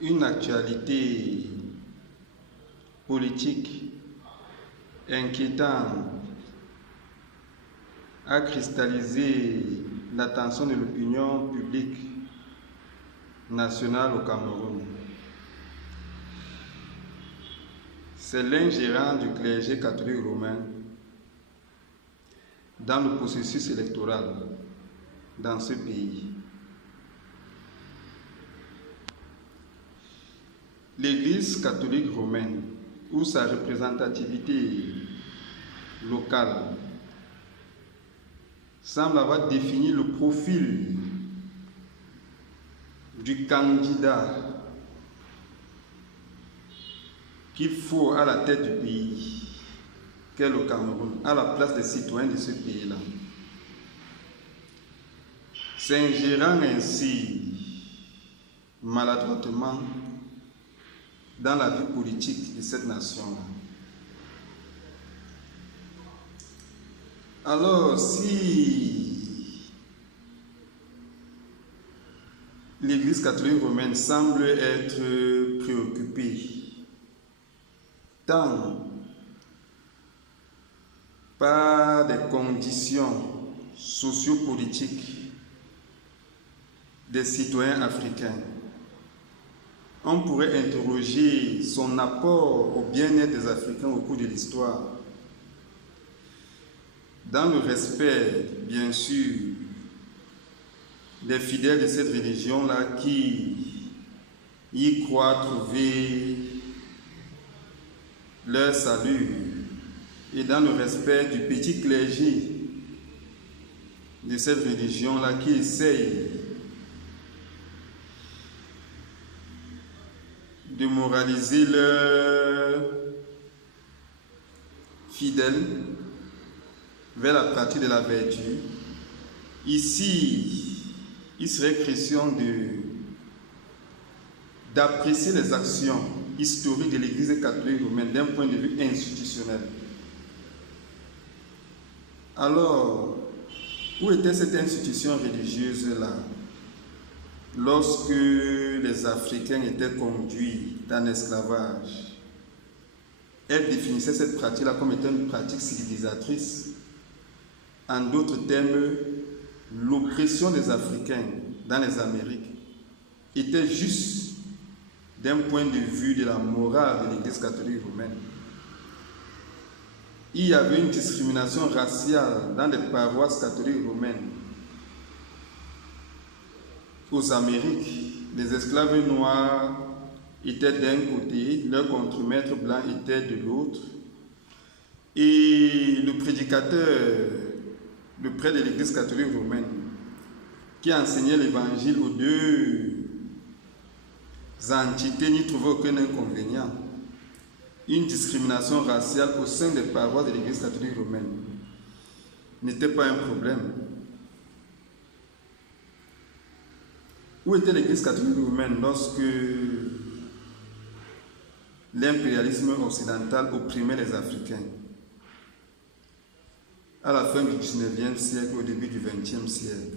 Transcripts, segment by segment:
Une actualité politique inquiétante a cristallisé l'attention de l'opinion publique nationale au Cameroun. C'est l'ingérence du clergé catholique romain dans le processus électoral dans ce pays. L'Église catholique romaine, ou sa représentativité locale, semble avoir défini le profil du candidat qu'il faut à la tête du pays, qu'est le Cameroun, à la place des citoyens de ce pays-là. S'ingérant ainsi maladroitement dans la vie politique de cette nation-là. Alors, si l'Église catholique romaine semble être préoccupée tant par des conditions sociopolitiques des citoyens africains, on pourrait interroger son apport au bien-être des Africains au cours de l'histoire, dans le respect, bien sûr, des fidèles de cette religion-là qui y croient trouver leur salut, et dans le respect du petit clergé de cette religion-là qui essaye de moraliser leurs fidèles vers la pratique de la vertu. Ici, il serait question d'apprécier les actions historiques de l'Église catholique romaine d'un point de vue institutionnel. Alors, où était cette institution religieuse-là lorsque les Africains étaient conduits en esclavage? Elle définissait cette pratique-là comme étant une pratique civilisatrice. En d'autres termes, l'oppression des Africains dans les Amériques était juste d'un point de vue de la morale de l'Église catholique romaine. Il y avait une discrimination raciale dans les paroisses catholiques romaines. Aux Amériques, les esclaves noirs étaient d'un côté, leurs contremaîtres blancs étaient de l'autre, et le prédicateur, le prêtre de l'Église catholique romaine, qui enseignait l'Évangile aux deux entités, n'y trouvait aucun inconvénient. Une discrimination raciale au sein des paroisses de l'Église catholique romaine n'était pas un problème. Où était l'Église catholique romaine lorsque l'impérialisme occidental opprimait les Africains? À la fin du 19e siècle, au début du 20e siècle.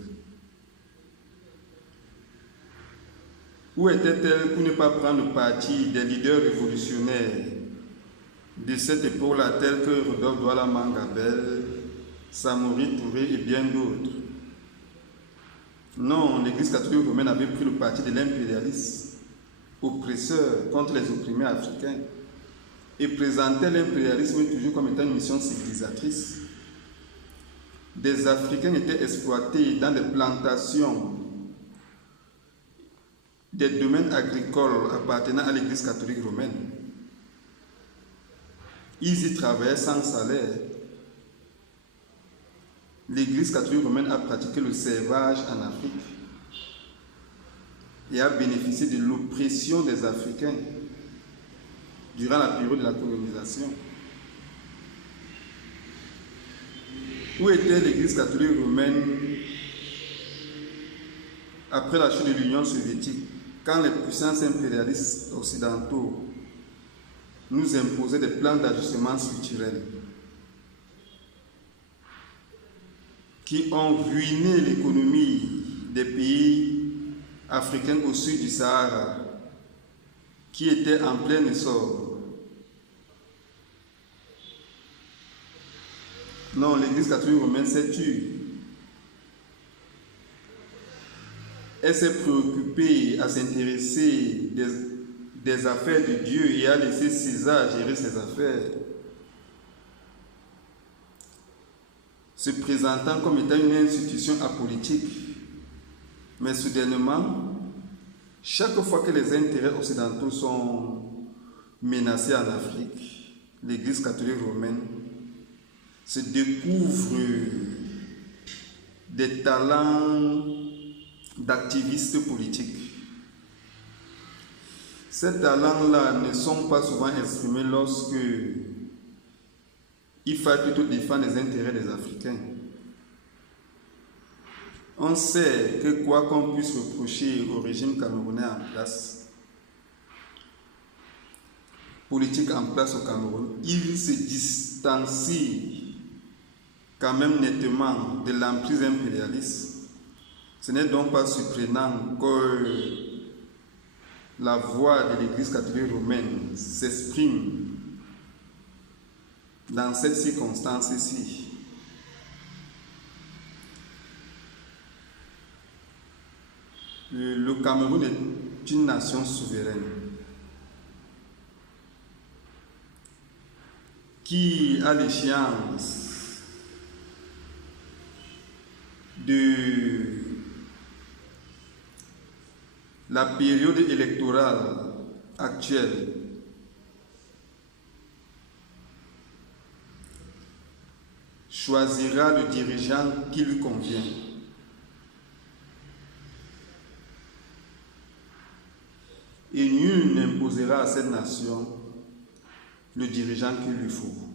Où était-elle pour ne pas prendre le parti des leaders révolutionnaires de cette époque-là, tels que Rodolphe Douala Mangabel, Samori Touré et bien d'autres? Non, l'Église catholique romaine avait pris le parti de l'impérialisme oppresseur contre les opprimés africains et présentait l'impérialisme toujours comme étant une mission civilisatrice. Des Africains étaient exploités dans des plantations, des domaines agricoles appartenant à l'Église catholique romaine. Ils y travaillaient sans salaire. L'Église catholique romaine a pratiqué le servage en Afrique et a bénéficié de l'oppression des Africains durant la période de la colonisation. Où était l'Église catholique romaine après la chute de l'Union soviétique, quand les puissances impérialistes occidentaux nous imposaient des plans d'ajustement structurel qui ont ruiné l'économie des pays africains au sud du Sahara qui était en plein essor. Non, l'Église catholique romaine s'est tue. Elle s'est préoccupée à s'intéresser des affaires de Dieu et a laissé César gérer ses affaires, se présentant comme étant une institution apolitique. Mais soudainement, chaque fois que les intérêts occidentaux sont menacés en Afrique, l'Église catholique romaine se découvre des talents d'activistes politiques. Ces talents-là ne sont pas souvent exprimés lorsque il faut plutôt défendre les intérêts des Africains. On sait que quoi qu'on puisse reprocher au régime camerounais en place, politique en place au Cameroun, il se distancie quand même nettement de l'emprise impérialiste. Ce n'est donc pas surprenant que la voix de l'Église catholique romaine s'exprime dans cette circonstance-ci. Le Cameroun est une nation souveraine qui, à l'échéance de la période électorale actuelle, choisira le dirigeant qui lui convient. Et nul n'imposera à cette nation le dirigeant qu'il lui faut.